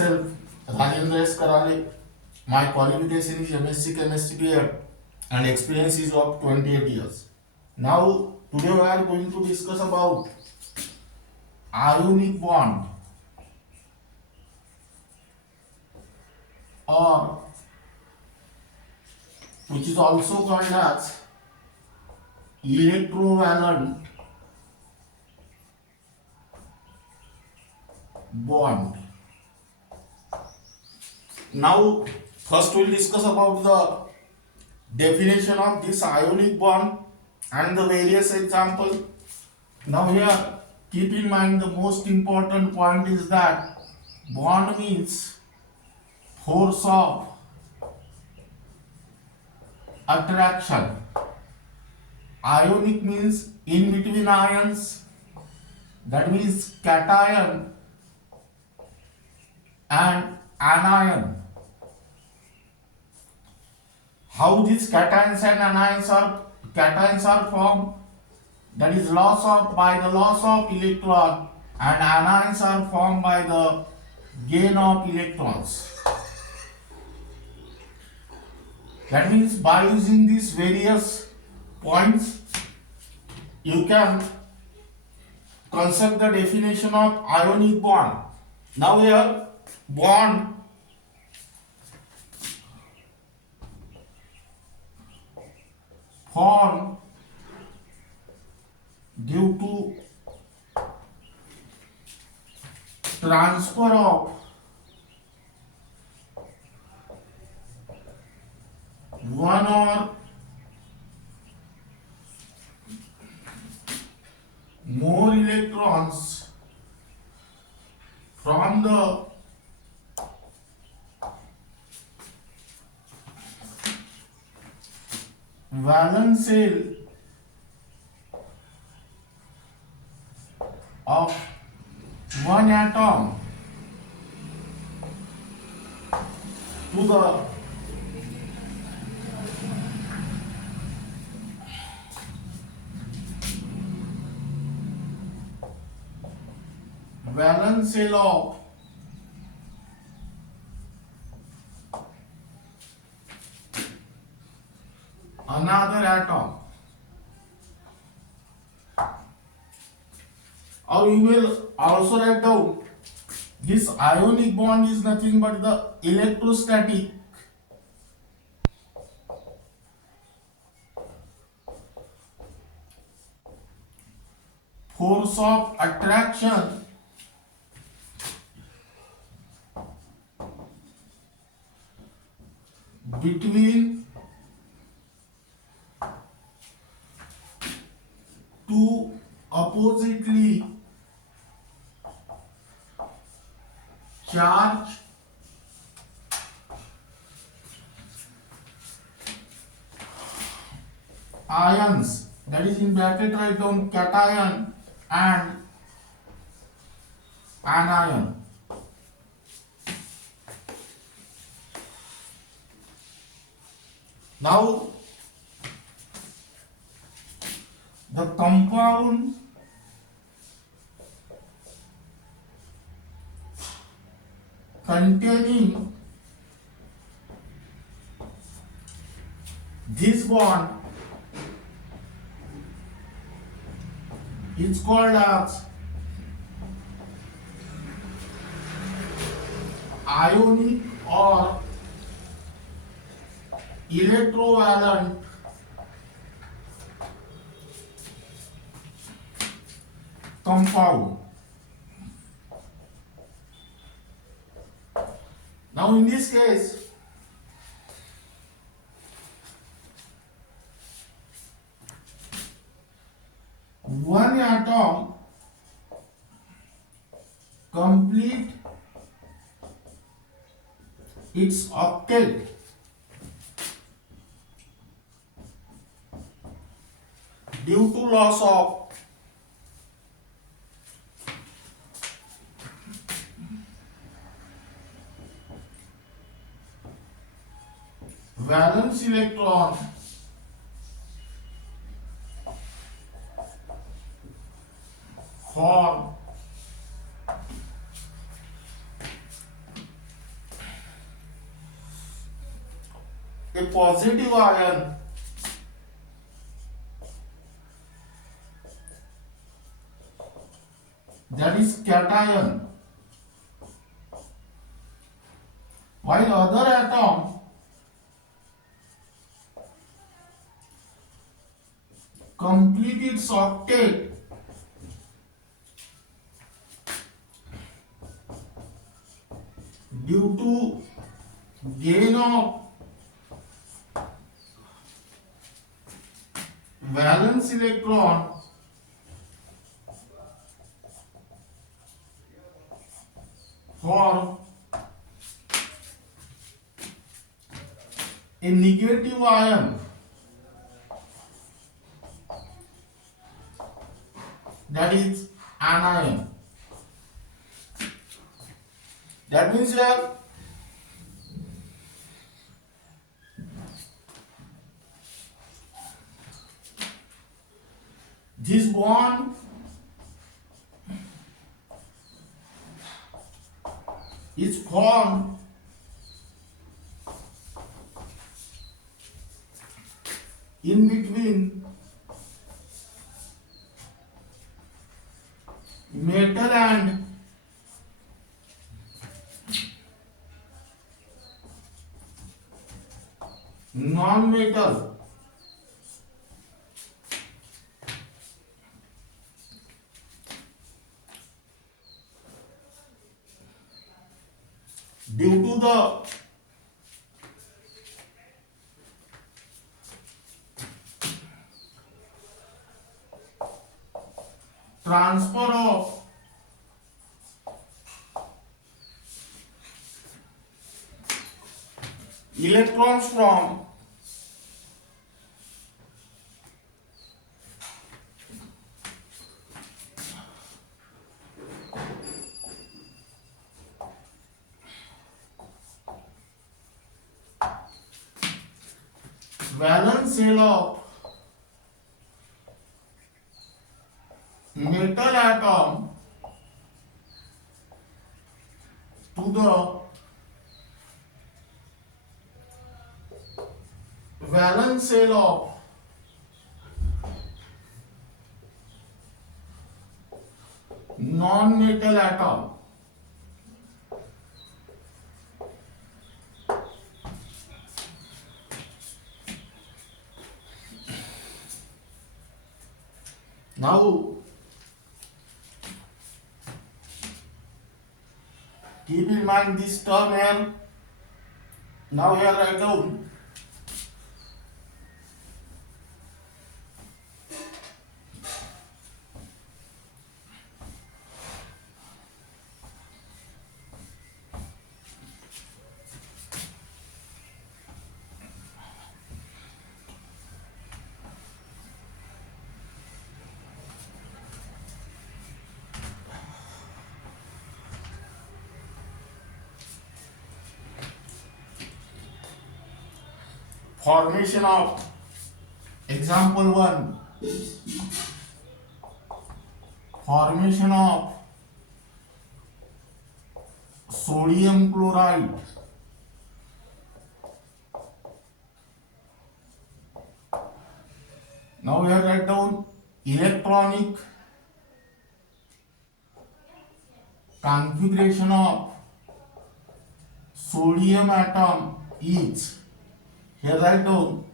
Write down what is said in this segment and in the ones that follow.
Myself, Rajendra S. Karale. My qualification is MSc Chemistry BEd and experience is of 28 years. Now, today we are going to discuss about ionic bond or which is also called as electrovalent bond. Now, first we'll discuss about the definition of this ionic bond and the various examples. Now here, keep in mind the most important point is that bond means force of attraction. Ionic means in between ions, that means cation and anion. How these cations and cations are formed? That is by the loss of electron, and anions are formed by the gain of electrons. That means by using these various points, you can concept the definition of ionic bond. Now here, bond formed due to transfer of one or more electrons from the valence shell of one atom to the valence shell of another atom. Or you will also write down this ionic bond is nothing but the electrostatic force of attraction between two oppositely charged ions, that is in bracket write down cation and anion. Now the compound containing this bond is called as ionic or electrovalent compound. Now in this case, one atom complete its octet due to loss of valence electron for a positive ion that is cation, while other atom complete its octet due to gain of valence electron for a negative ion that is anion. That means here this bond is formed in between metal and non-metal. Due to the transfer of electrons from valence shell of metal atom to the valence shell of non-metal atom. Now keep in mind this term here. Now here write down formation of example 1, formation of sodium chloride. Now we have write down electronic configuration of sodium atom is, here write down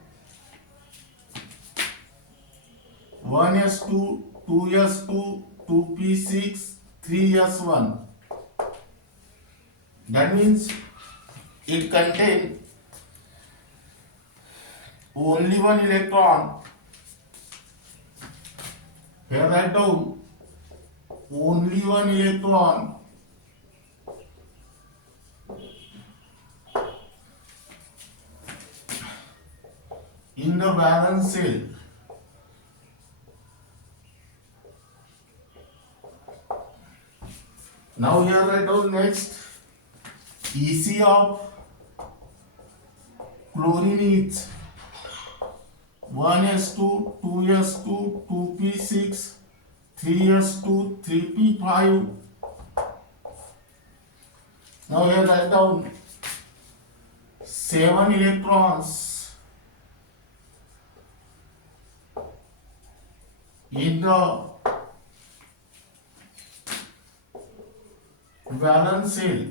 1s2, 2s2, 2p6, 3s1. That means it contains only one electron. Here write down only one electron in the valence shell. Now here write down next EC of chlorine is 1s2, 2s2, 2p6, 3s2, 3p5. Now here write down 7 electrons in the valence shell.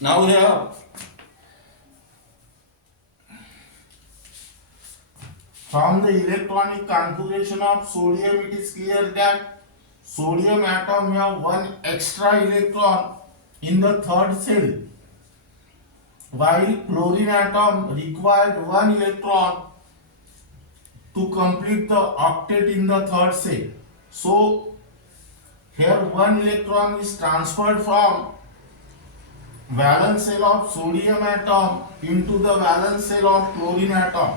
Now here from the electronic configuration of sodium, it is clear that sodium atom have one extra electron in the third shell, while chlorine atom required one electron to complete the octet in the third shell. So here one electron is transferred from valence shell of sodium atom into the valence shell of chlorine atom.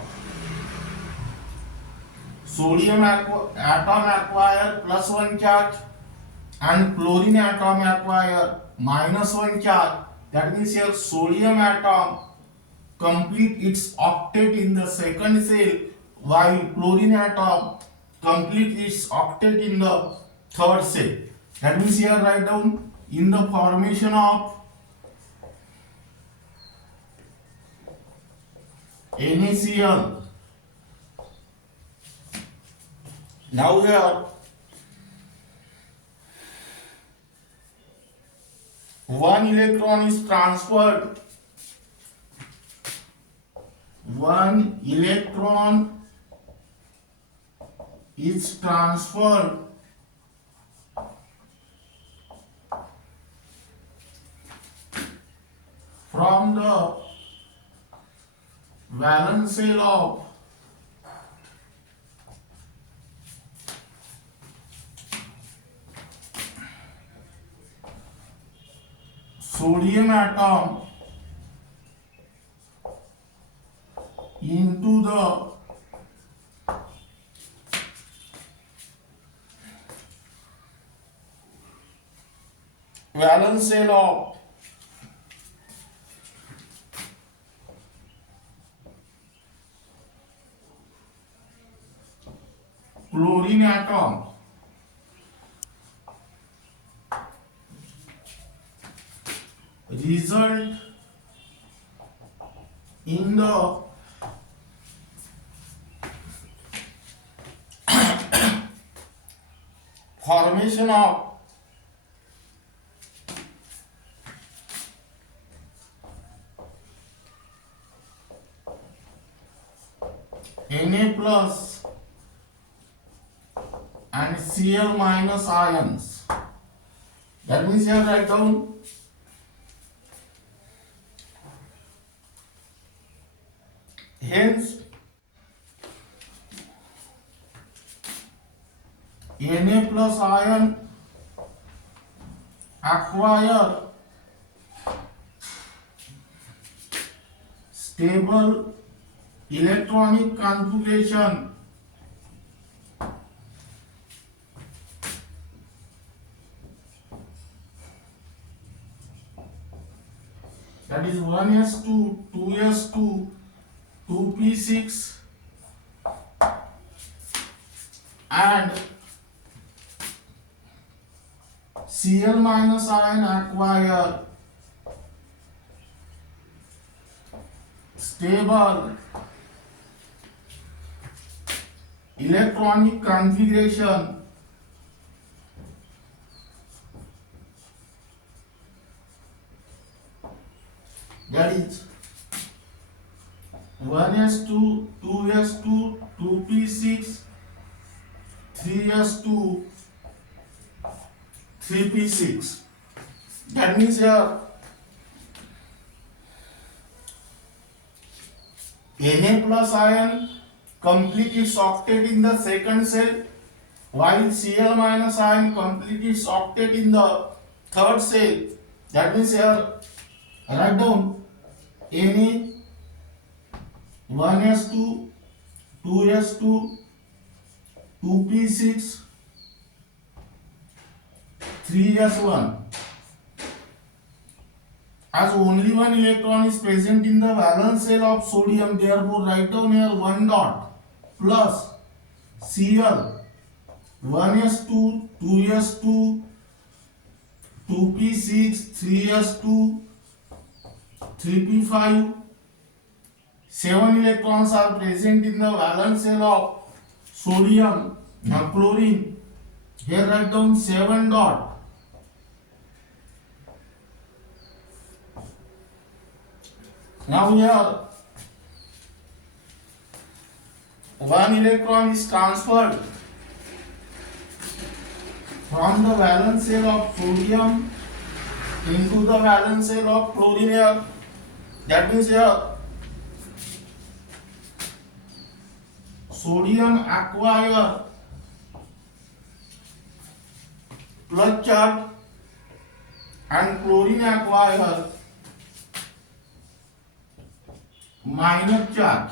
Sodium atom acquire +1 charge and chlorine atom acquire -1 charge. That means here sodium atom complete its octet in the second shell, while chlorine atom complete its octet in the third shell. That means here write down in the formation of NaCl. Now here one electron is transferred. One electron is transferred from the valence shell of sodium atom into the valence shell of chlorine atom. Result in the formation of Na plus and Cl minus ions. That means here write down hence Na plus ion acquire stable electronic configuration that is 1s2, 2s2, 2p6 and Cl minus ion acquire stable electronic configuration that is 1s2, 2s2, 2p6, 3s2, 3p6. That means here Na plus ion complete its octet in the second shell, while Cl minus ion complete its octet in the third shell. That means here write down Na 1s2, 2s2, 2p6, 3s1. As only one electron is present in the valence shell of sodium, therefore write down here 1 dot plus Cl 1s2, 2s2, 2p6, 3s2, 3p5, 7 electrons are present in the valence shell of sodium. Now chlorine, here write down 7 dot. Now here 1 electron is transferred from the valence shell of sodium into the valence shell of chlorine here. That means here sodium acquire plus charge and chlorine acquire minus charge.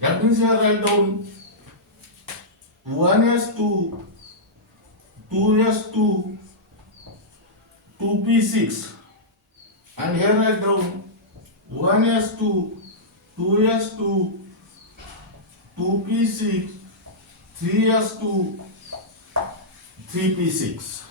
That means here write down 1s2, 2s2, 2p6, and here write down 1s2, 2s2, 2p6, 3s2, 3p6.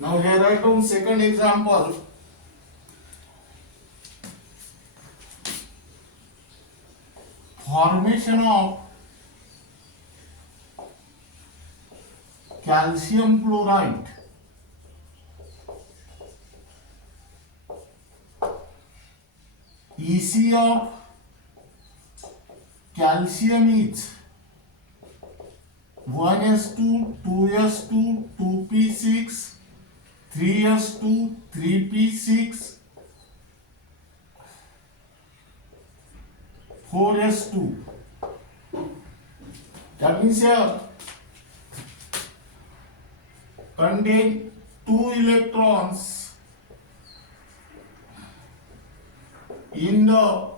Now here write down second example. Formation of calcium chloride EC of calcium is 1s2, 2s2, 2p6, 3s2, 3p6, 4s2. That means here contain 2 electrons in the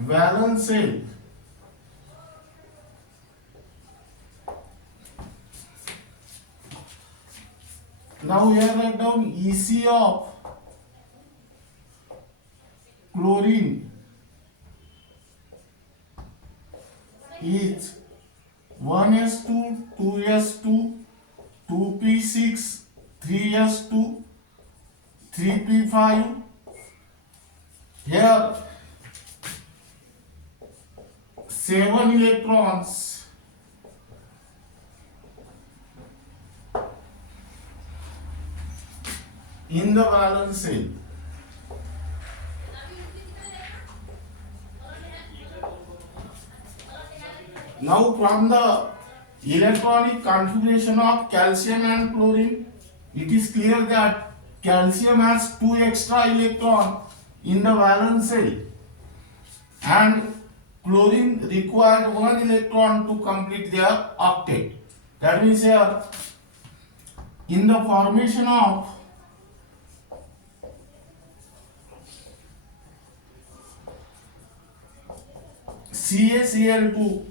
valence shell. Now here write down EC of chlorine is 1s2, 2s2, 2p6, 3s2, 3p5. Here 7 electrons in the valence shell. Now from the electronic configuration of calcium and chlorine, it is clear that calcium has 2 extra electrons in the valence shell and chlorine required 1 electron to complete their octet. That means here in the formation of CaCl2,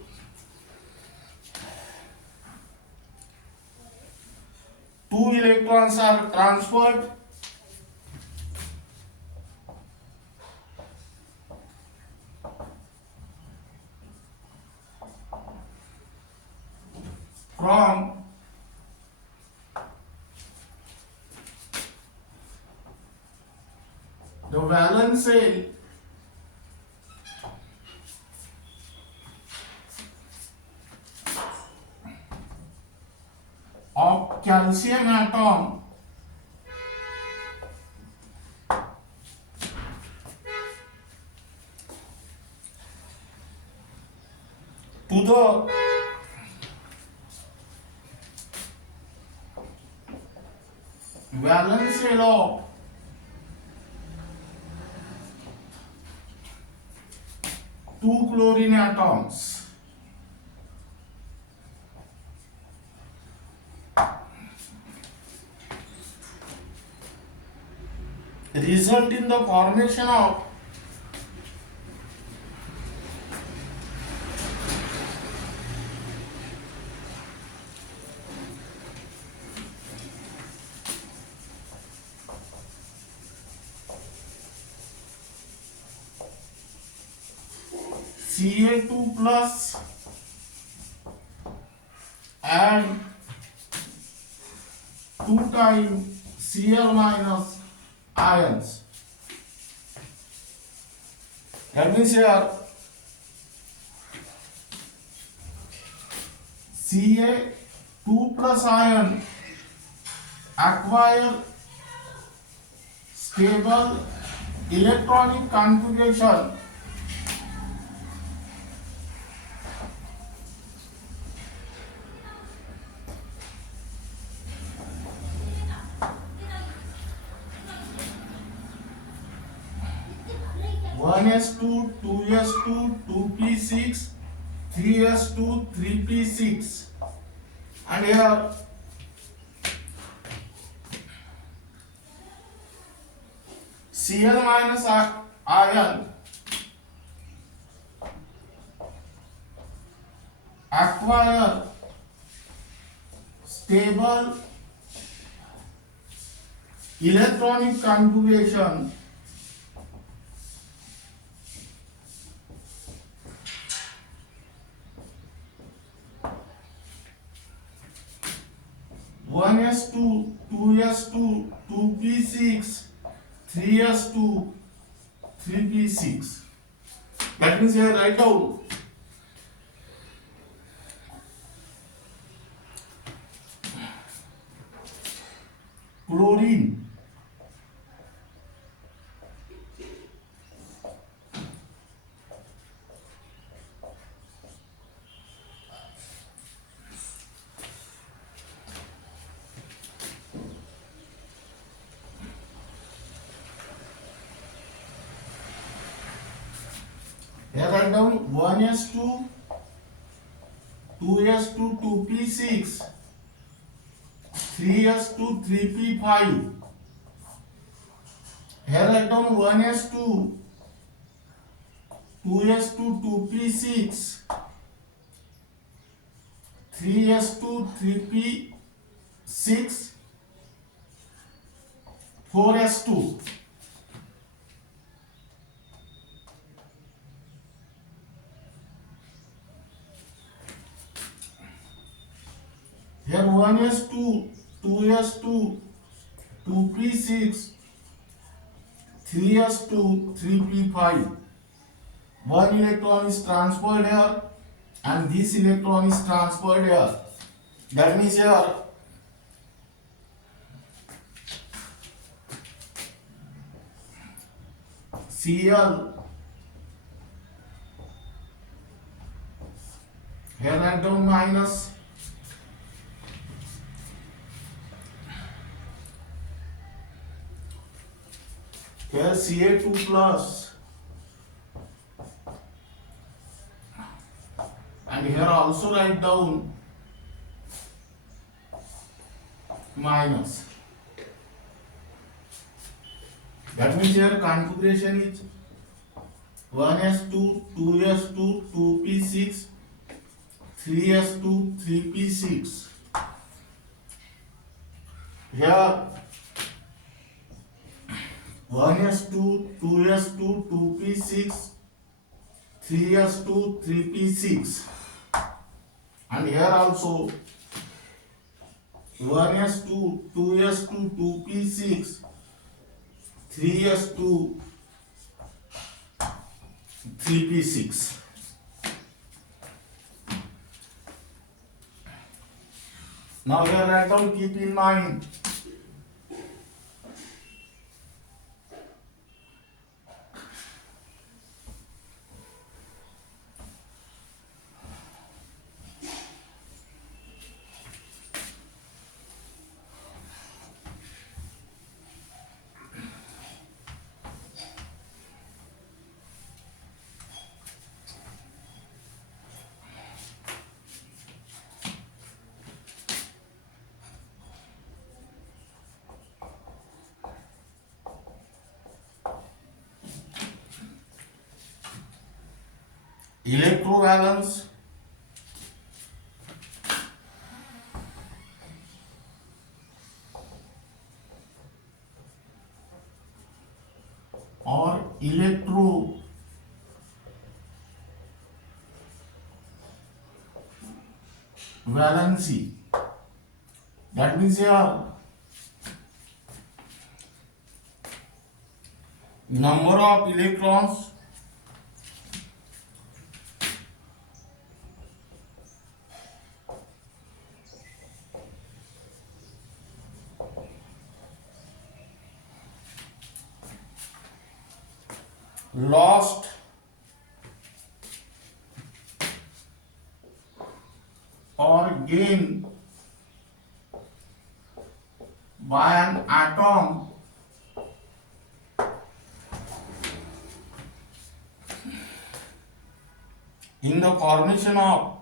two electrons are transferred from the valence shell of calcium atom to the valence shell of two chlorine atoms. Result in the formation of Ca2 plus and 2 times Cl minus ions. That means here Ca2 plus ion acquire stable electronic configuration one s2, 2s2, 2p6, 3s2, 3p6, and here Cl minus ion acquire stable electronic configuration one s2, 2s2, 2p6, 3s2, 3p6. That means here write down chlorine here write down 1s2, 2s2, 2p6, 3s2, 3p5. Here write down 1s2, 2s2, 2p6, 3s2, 3p6, 4s2. Here 1s2, 2s2, 2p6, 3s2, 3p5. One electron is transferred here and this electron is transferred here. That means here Cl, here write down minus, here Ca2 plus, and here also write down minus. That means here configuration is 1s2, 2s2, 2p6, 3s2, 3p6. Here 1s2, 2s2, 2p6, 3s2, 3p6, and here also 1s2, 2s2, 2p6, 3s2, 3p6. Now here write down, keep in mind electrovalence or electrovalency. That means here number of electrons lost or gained by an atom in the formation of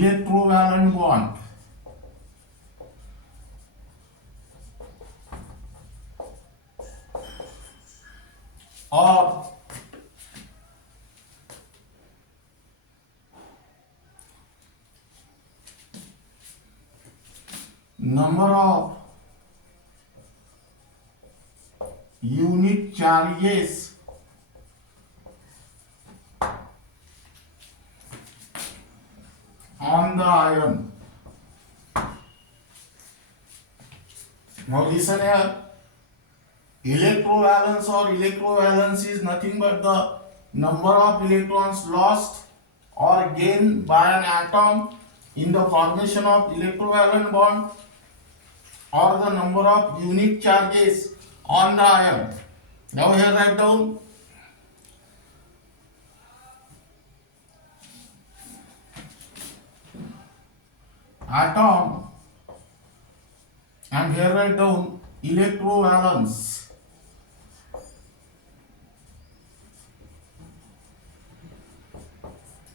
electrovalent bond or number of unit charges on the ion. Now listen here. Electrovalence or electrovalence is nothing but the number of electrons lost or gained by an atom in the formation of electrovalent bond or the number of unit charges on the ion. Now here write down atom and here write down electrovalence.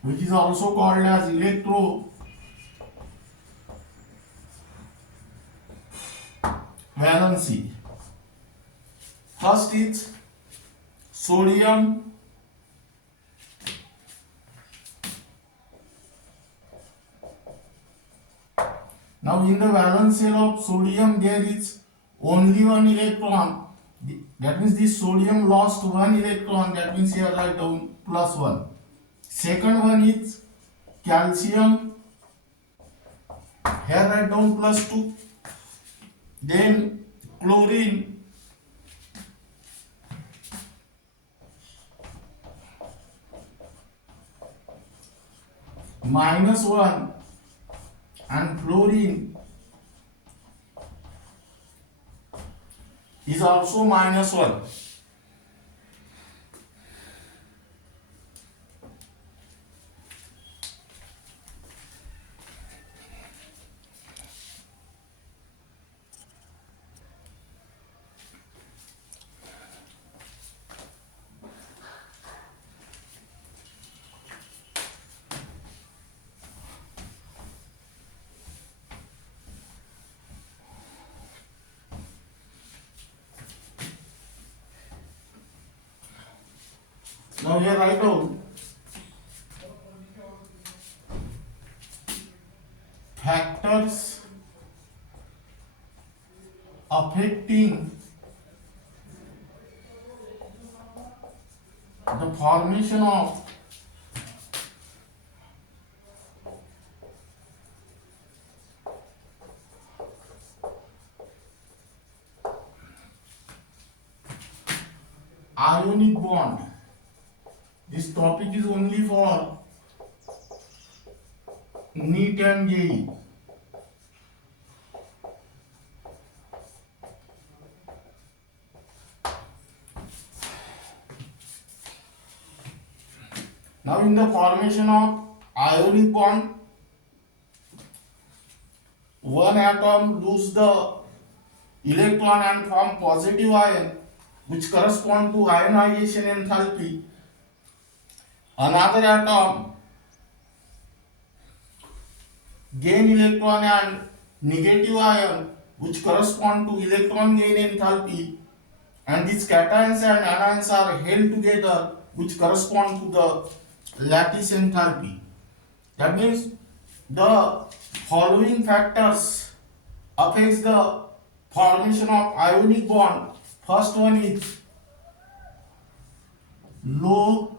Which is also called as electrovalency. First is sodium Now in the valence shell of sodium there is only one electron. That means this sodium lost one electron. That means here write down +1. Second one is calcium. Here write down +2. Then chlorine. -1 and fluorine is also -1. Now here write down factors affecting the formation of ionic bond. This topic is only for NEET and JEE. Now in the formation of ionic bond, one atom lose the electron and form positive ion which correspond to ionization enthalpy, Another atom gain electron and negative ion which correspond to electron gain enthalpy, and these cations and anions are held together which correspond to the lattice enthalpy. That means the following factors affects the formation of ionic bond. First one is low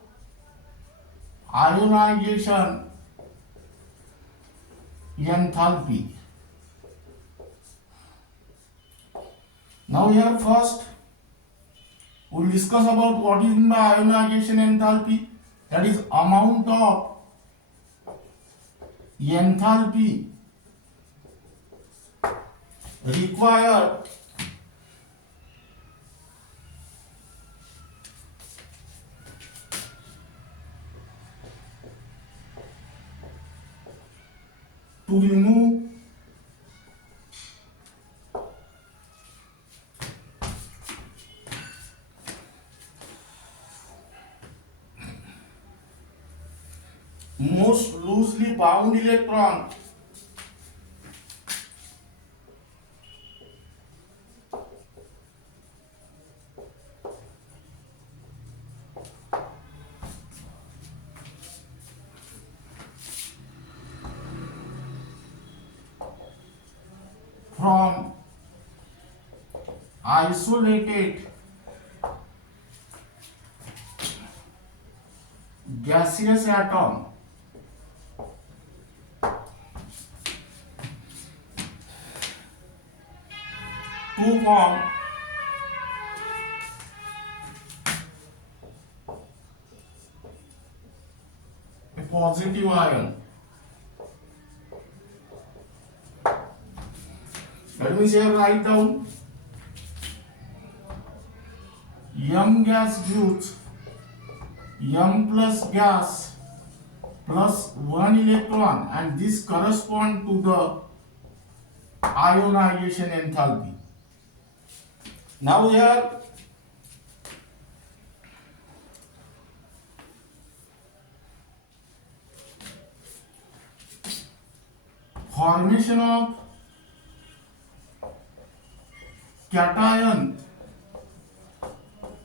ionization enthalpy. Now here first we will discuss about what is the ionization enthalpy. That is amount of enthalpy required to remove most loosely bound electron from isolated gaseous atom to form a positive ion. That means here write down M gas gives M plus gas plus 1 electron, and this correspond to the ionization enthalpy. Now here formation of cation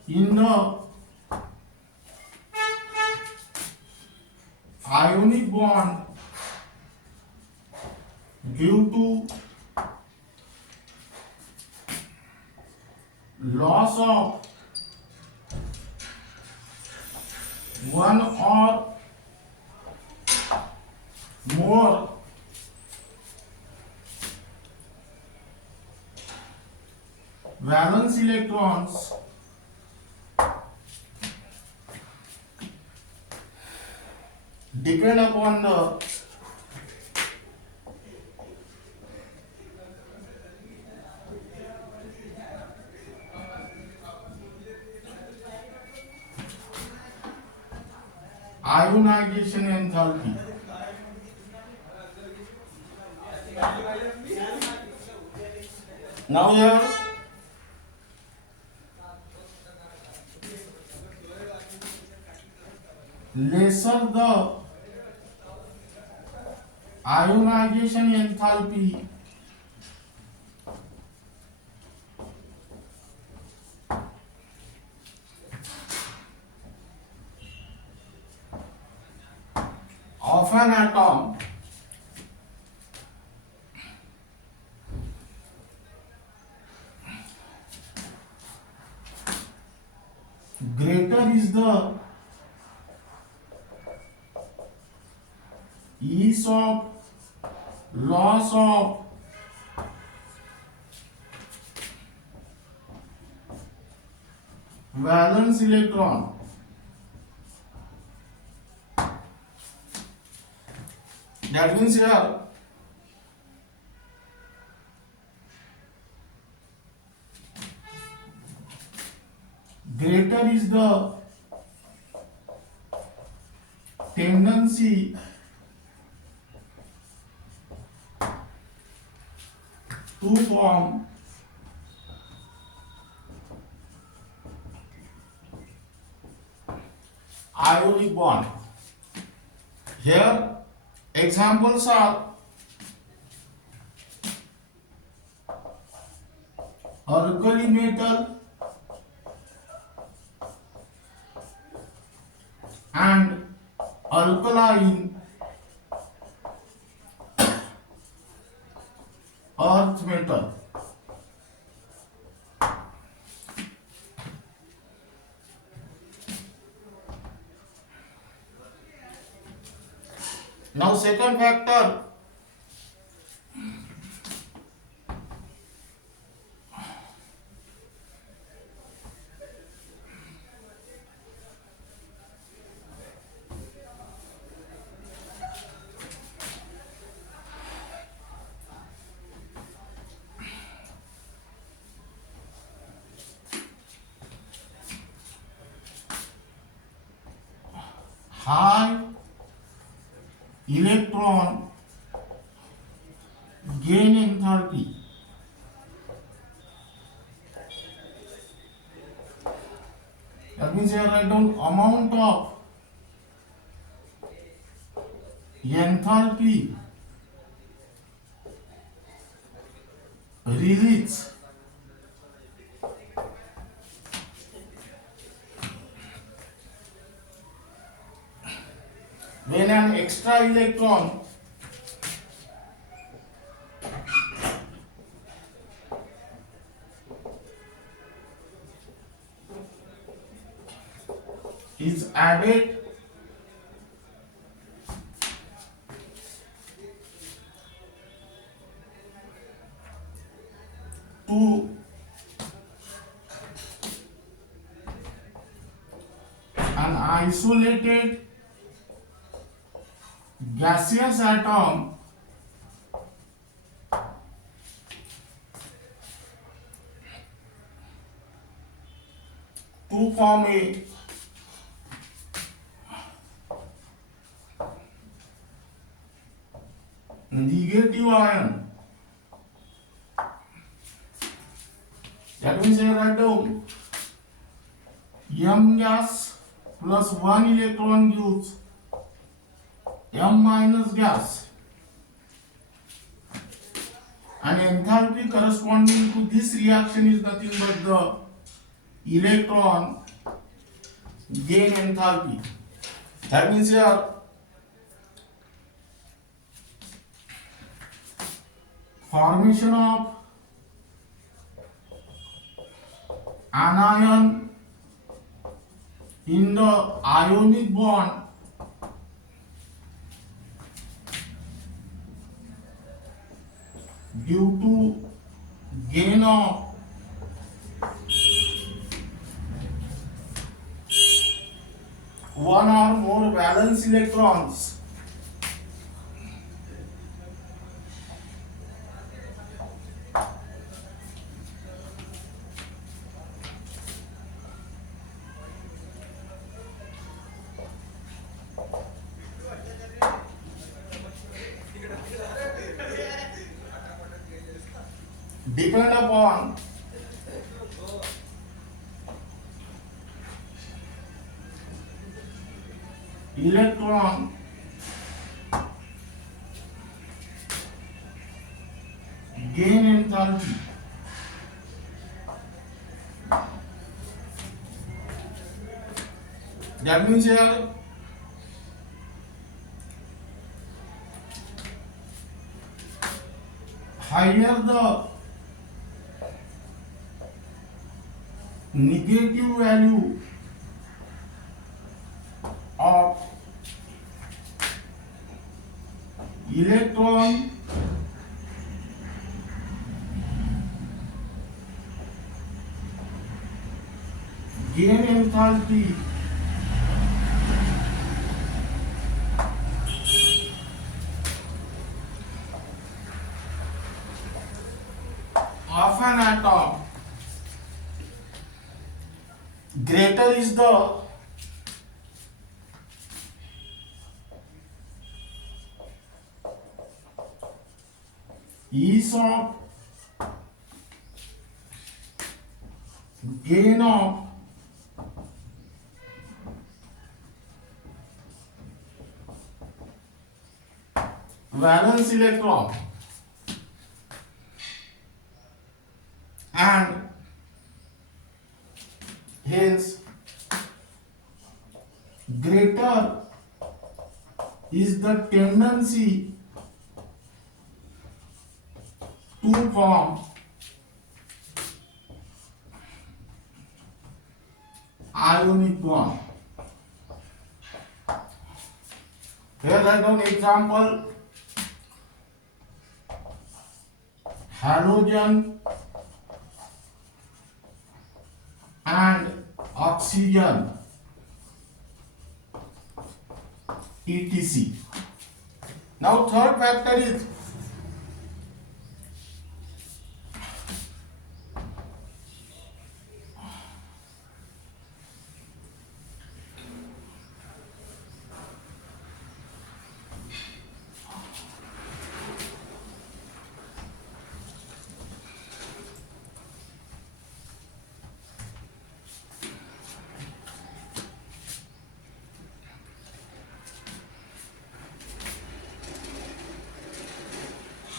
in the ionic bond due to loss of one or more valence electrons depend upon the ionization enthalpy. Now here lesser the ionization enthalpy, of an atom, greater is the ease of loss of valence electron. That means here greater is the tendency to form ionic bond. Here examples are alkali metal and alkaline earth metal. Now second factor, high electron gain enthalpy. That means here write down amount of enthalpy release when an extra electron is added to an isolated gaseous atom to form a negative ion. That means here write down M gas plus 1 electron gives M minus gas, and enthalpy corresponding to this reaction is nothing but the electron gain enthalpy. That means here formation of anion in the ionic bond due to gain of one or more valence electrons depend upon electron gain enthalpy. That means here higher the negative value of electron gain enthalpy of an atom, greater is the ease of gain of valence electron and hence greater is the tendency to form ionic bond. Here write down example: halogen and oxygen, etc. Now third factor is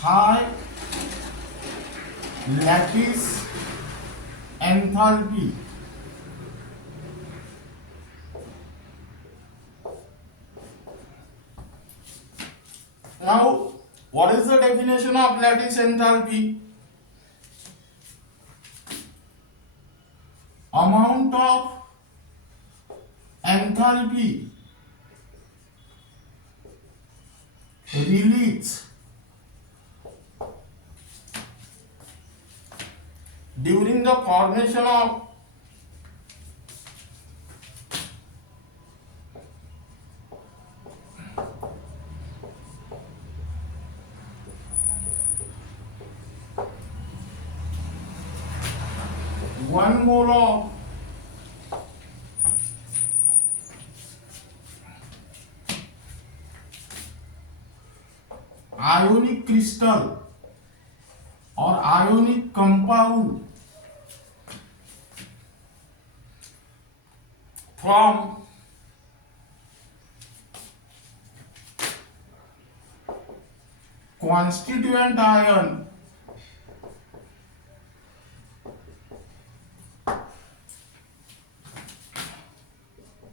high lattice enthalpy. Now, what is the definition of lattice enthalpy? Amount of enthalpy released during the formation of one mole of ionic crystal or ionic compound from constituent ion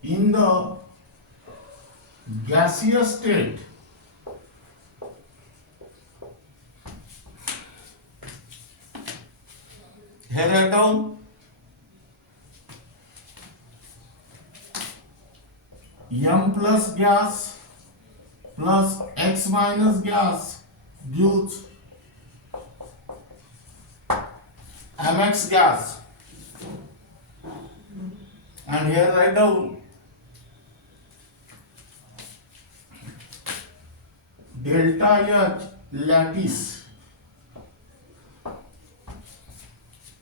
in the gaseous state here write down M plus gas plus X minus gas gives MX gas, and here write down delta H lattice.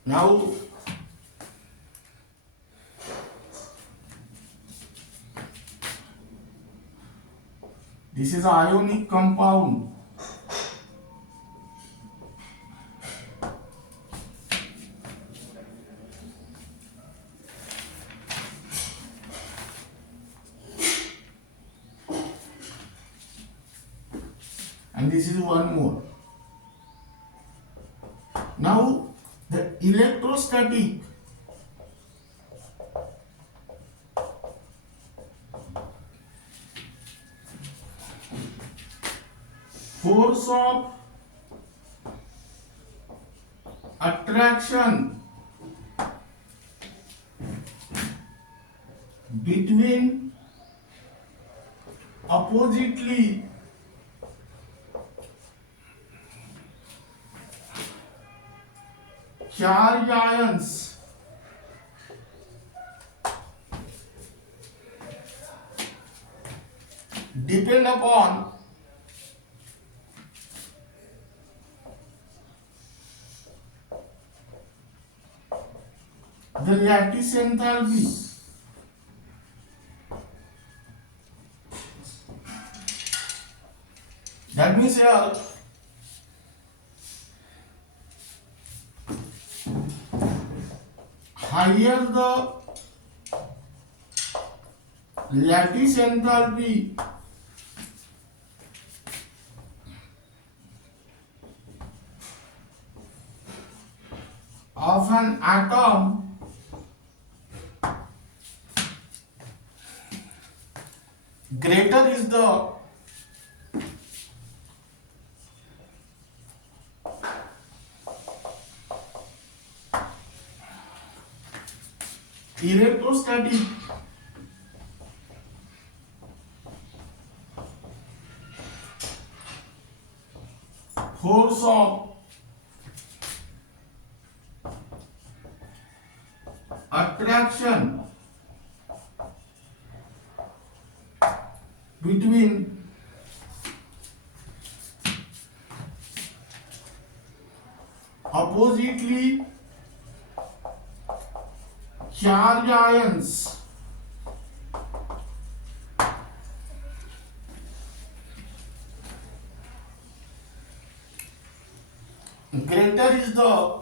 Now this is ionic compound. And this is one more. Now the electrostatic force of attraction between oppositely charged ions depend upon the lattice enthalpy. That means here higher the lattice enthalpy, of an atom greater is the electrostatic force of attraction between oppositely charged ions greater is the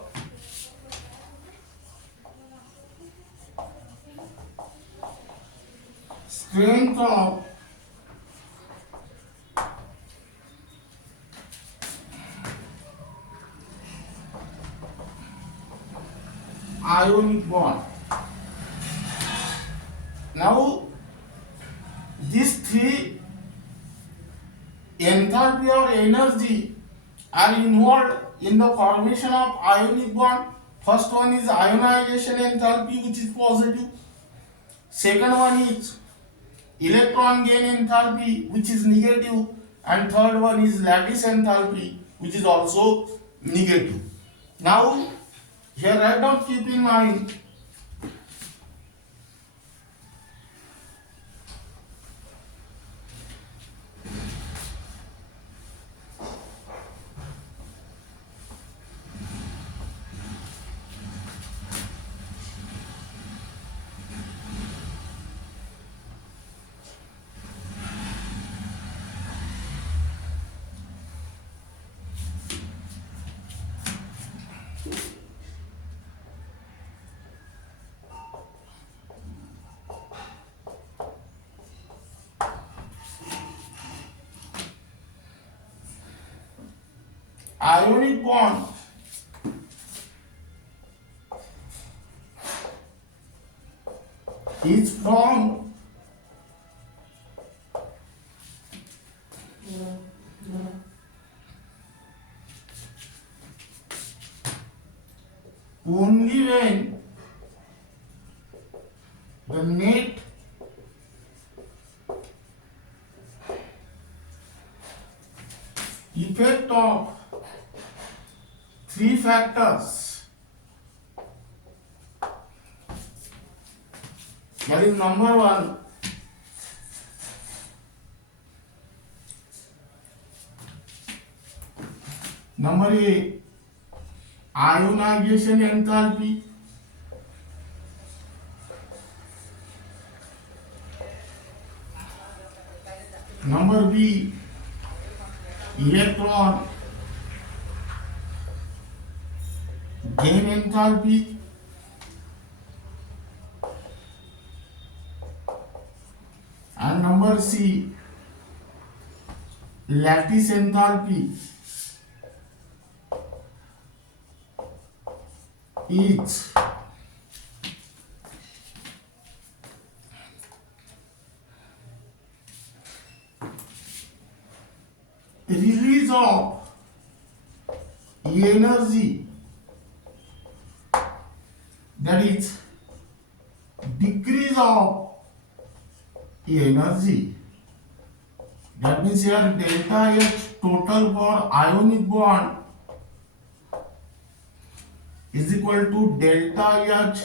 strength of ionic bond. Now these three enthalpy or energy are involved in the formation of ionic bond. First one is ionization enthalpy, which is positive. Second one is electron gain enthalpy, which is negative, and third one is lattice enthalpy, which is also negative. Now here write down, keep in mind, ionic bond is formed only when the net effect of three factors, that is number one, number A, ionization enthalpy. Number B, electron gain enthalpy. And number C, lattice enthalpy. Each release of energy, that is decrease of energy, that means here delta H total for ionic bond is equal to delta H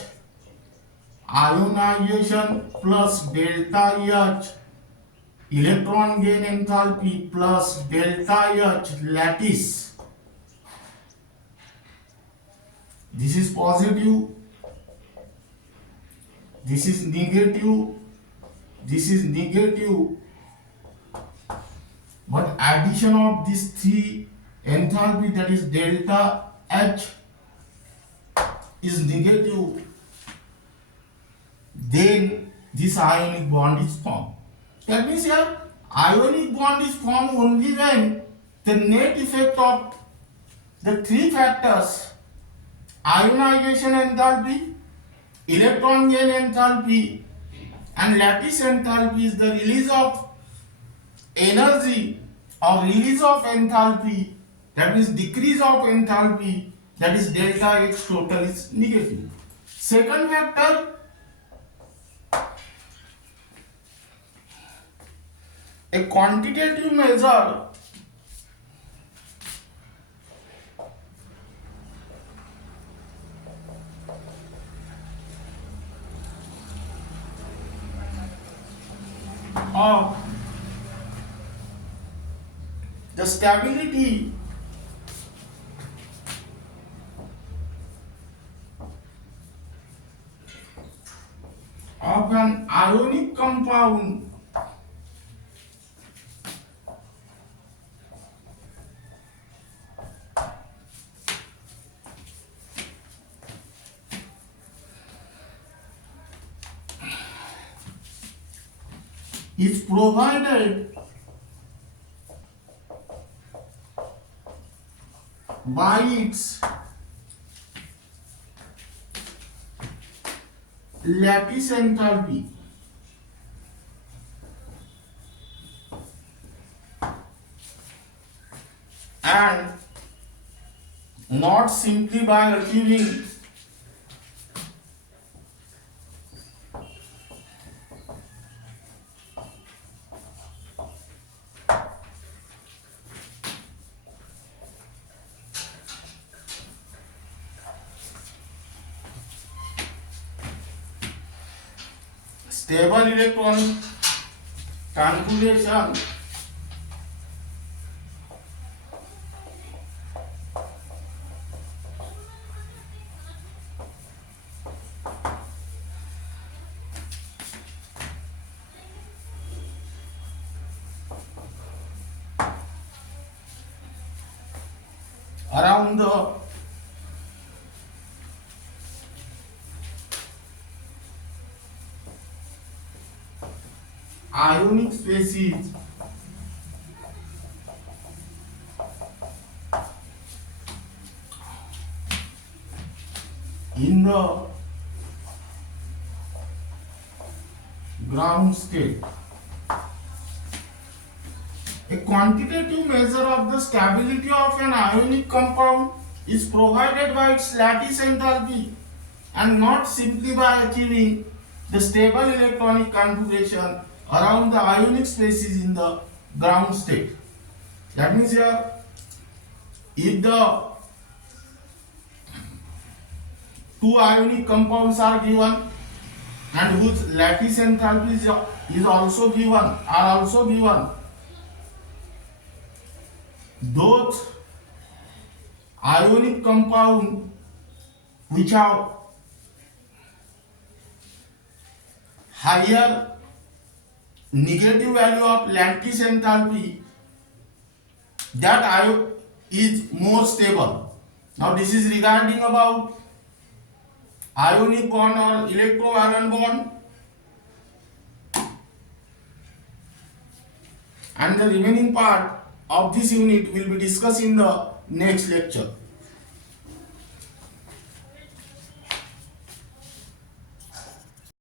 ionization plus delta H electron gain enthalpy plus delta H lattice. This is positive, this is negative, this is negative, but addition of these three enthalpy, that is delta H, is negative, then this ionic bond is formed. That means here ionic bond is formed only when the net effect of the three factors ionization enthalpy, electron gain enthalpy, and lattice enthalpy is the release of energy or release of enthalpy, that means decrease of enthalpy, that is delta H total is negative. Second factor, a quantitative measure of the stability of an ionic compound is provided by its lattice enthalpy and not simply by achieving stable electronic configuration around the ionic species in the ground state. A quantitative measure of the stability of an ionic compound is provided by its lattice enthalpy and not simply by achieving the stable electronic configuration around the ionic species in the ground state. That means here, if the two ionic compounds are given and whose lattice enthalpy is also given, those ionic compound which have higher negative value of lattice enthalpy, that ion is more stable. Now this is regarding about ionic bond or electrovalent bond, and the remaining part of this unit will be discussed in the next lecture.